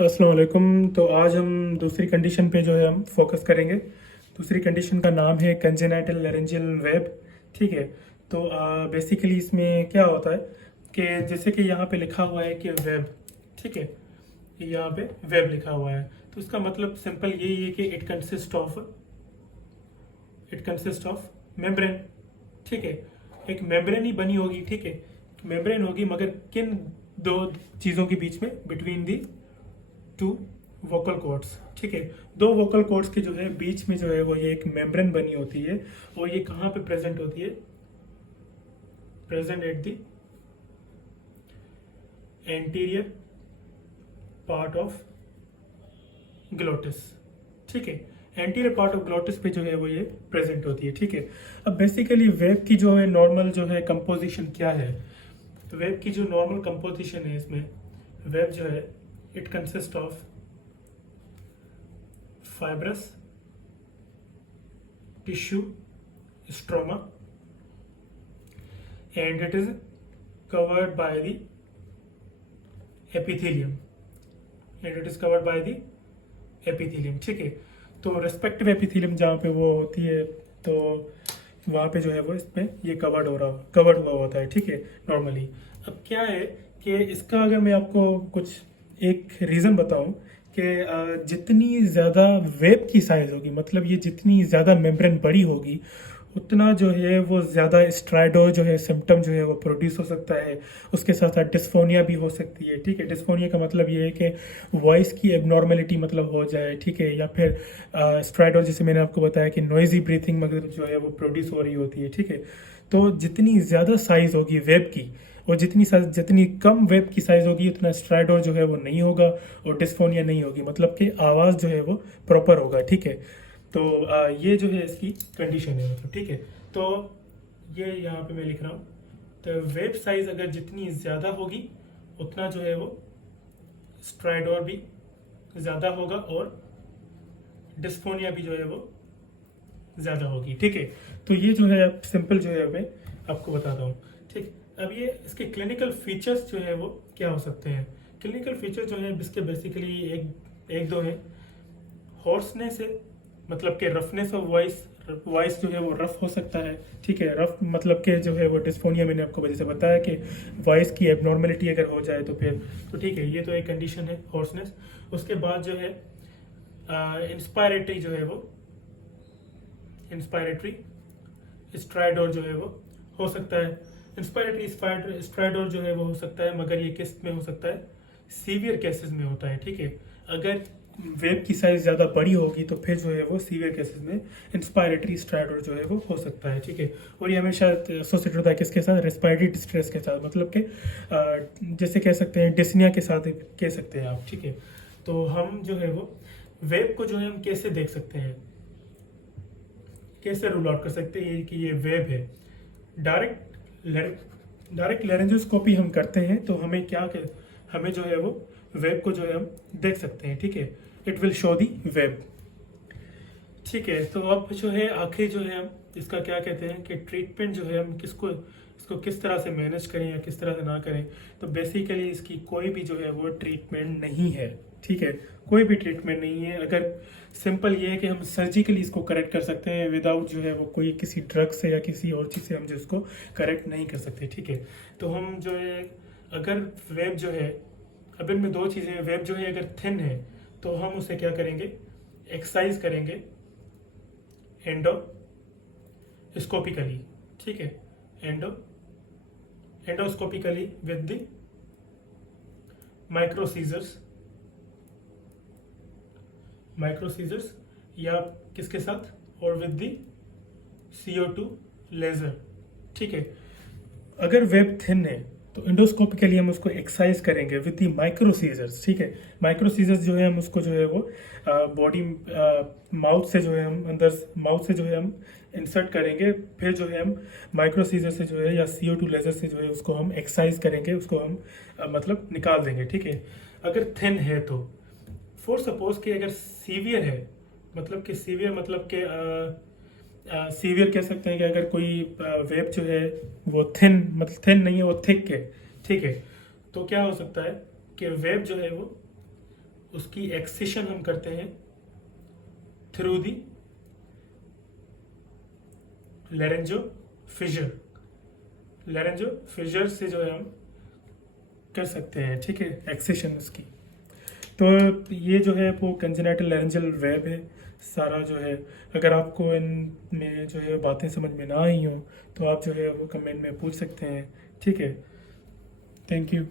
अस्सलाम वालेकुम। तो आज हम दूसरी कंडीशन पे जो है हम फोकस करेंगे। दूसरी कंडीशन का नाम है कंजेनाइटल लैरेंजियल वेब। ठीक है। तो बेसिकली इसमें क्या होता है कि जैसे कि यहाँ पे लिखा हुआ है कि वेब, ठीक है, यहाँ पे वेब लिखा हुआ है, तो इसका मतलब सिंपल यही है कि इट कंसिस्ट ऑफ मेम्ब्रेन। ठीक है, एक मेम्ब्रेन ही बनी होगी। ठीक है, मेम्ब्रेन होगी, मगर किन दो चीज़ों के बीच में, between the two vocal cords. ठीक है, दो वोकल कॉर्ड्स के जो है बीच में जो है वो ये एक मेम्ब्रेन बनी होती है। और ये कहाँ पे प्रेजेंट होती है? Present at the anterior part of glottis. ठीक है, एंटीरियर पार्ट ऑफ ग्लोटिस पे जो है वो ये प्रेजेंट होती है। ठीक है, अब बेसिकली वेब की जो है नॉर्मल जो है कंपोजिशन क्या है? तो वेब की जो नॉर्मल कंपोजिशन है, इसमें वेब जो है it consist of fibrous tissue stroma, and it is covered by the epithelium, ठीक है। तो रेस्पेक्टिव एपिथेलियम जहाँ पे वो होती है, तो वहाँ पे जो है वो इसमें ये कवर्ड हुआ होता है। ठीक है, नॉर्मली। अब क्या है कि इसका अगर मैं आपको कुछ एक रीज़न बताऊं कि जितनी ज़्यादा वेब की साइज़ होगी, मतलब ये जितनी ज़्यादा मेम्ब्रेन बड़ी होगी, उतना जो है वो ज़्यादा स्ट्राइडो जो है सिम्टम जो है वो प्रोड्यूस हो सकता है। उसके साथ साथ डिस्फोनिया भी हो सकती है। ठीक है, डिस्फोनिया का मतलब ये है कि वॉइस की एबनॉर्मेलिटी मतलब हो जाए। ठीक है, या फिर स्ट्राइडो, जैसे मैंने आपको बताया कि नॉइजी ब्रीथिंग मगर जो है वो प्रोड्यूस हो रही होती है। ठीक है, तो जितनी ज़्यादा साइज़ होगी वेब की, और जितनी कम वेब की साइज़ होगी, उतना स्ट्राइडोर जो है वो नहीं होगा और डिस्फोनिया नहीं होगी, मतलब कि आवाज़ जो है वो प्रॉपर होगा। ठीक है, तो ये जो है इसकी कंडीशन है, मतलब। ठीक है, तो ये यहाँ पे मैं लिख रहा हूँ, तो वेब साइज अगर जितनी ज़्यादा होगी, उतना जो है वो स्ट्राइडोर भी ज़्यादा होगा और डिस्फोनिया भी जो है वो ज़्यादा होगी। ठीक है, तो ये जो है सिंपल जो है मैं आपको बताता हूँ। ठीक, अब ये इसके क्लिनिकल फीचर्स जो है वो क्या हो सकते हैं? क्लिनिकल फीचर जो है इसके बेसिकली एक दो है। हॉर्सनेस है, मतलब कि रफनेस ऑफ वॉइस जो है वो रफ हो सकता है। ठीक है, रफ मतलब कि जो है वो डिस्फोनिया, मैंने आपको वजह से बताया कि वॉइस की एबनॉर्मेलिटी अगर हो जाए तो फिर तो ठीक है, ये तो एक कंडीशन है, हॉर्सनेस। उसके बाद जो है इंस्पायरेटरी जो है वो इंस्पायरेटरी स्ट्राइडोर जो है वो हो सकता है। इंस्पायरेटरी स्ट्राइडोर जो है वो हो सकता है, मगर ये किस में हो सकता है? सीवियर केसेस में होता है। ठीक है, अगर वेब की साइज ज़्यादा बड़ी होगी तो फिर जो है वो सीवियर केसेस में इंस्पायरेटरी स्ट्राइडोर जो है वो हो सकता है। ठीक है, और ये हमेशा एसोसिएटेड होता है किसके साथ? रेस्पिरेटरी डिस्ट्रेस के साथ, मतलब कि जैसे कह सकते हैं डिस्निया के साथ कह सकते हैं आप। ठीक है, तो हम जो है वो वेब को जो है हम कैसे देख सकते हैं, कैसे रूल आउट कर सकते हैं कि ये वेब है? डायरेक्ट लेरेंजोस्कोपी हम करते हैं तो हमें जो है वो वेब को जो है हम देख सकते हैं। ठीक है, it will show the web. ठीक है, तो अब जो है आखिर जो है हम इसका क्या कहते हैं कि ट्रीटमेंट जो है हम इसको किस तरह से मैनेज करें या किस तरह से ना करें। तो बेसिकली इसकी कोई भी जो है वो ट्रीटमेंट नहीं है। ठीक है, कोई भी ट्रीटमेंट नहीं है। अगर सिंपल ये है कि हम सर्जिकली इसको करेक्ट कर सकते हैं, विदाउट जो है वो कोई किसी ड्रग से या किसी और चीज़ से हम जो इसको करेक्ट नहीं कर सकते। ठीक है, तो हम जो है अगर वेब जो है, अब इनमें दो चीज़ें हैं। वेब जो है अगर थिन है तो हम उसे क्या करेंगे? एक्सरसाइज करेंगे एंडोस्कोपिकली। ठीक है, endoscopically with the micro scissors या किसके साथ? और विद द CO2 लेजर। ठीक है, अगर वेब थिन है तो इंडोस्कोपिकली हम उसको एक्सरसाइज करेंगे विद दी माइक्रो सीजर्स। ठीक है, माइक्रो सीजर्स जो है हम उसको जो है वो बॉडी माउथ से जो है हम अंदर माउथ से जो है हम इंसर्ट करेंगे, फिर जो है हम माइक्रो सीजर से जो है या CO2 लेजर से जो है उसको हम एक्सरसाइज करेंगे, उसको हम मतलब निकाल देंगे। ठीक है, अगर थिन है तो फॉर सपोज कि अगर सीवियर है, मतलब कि सीवियर मतलब कि सीवियर कह सकते हैं कि अगर कोई वेब जो है वो थिन, मतलब थिन नहीं है, वो थिक है। ठीक है, तो क्या हो सकता है कि वेब जो है वो उसकी एक्सेशन हम करते हैं थ्रू दी लैरेंजो फिजर। लैरेंजो फिजर से जो है हम कर सकते हैं, ठीक है, एक्सेशन उसकी। तो ये जो है वो कंजेनिटल लैरेंजल वेब है सारा जो है। अगर आपको इनमें जो है बातें समझ में ना आई हो तो आप जो है वो कमेंट में पूछ सकते हैं, ठीक है। Thank you.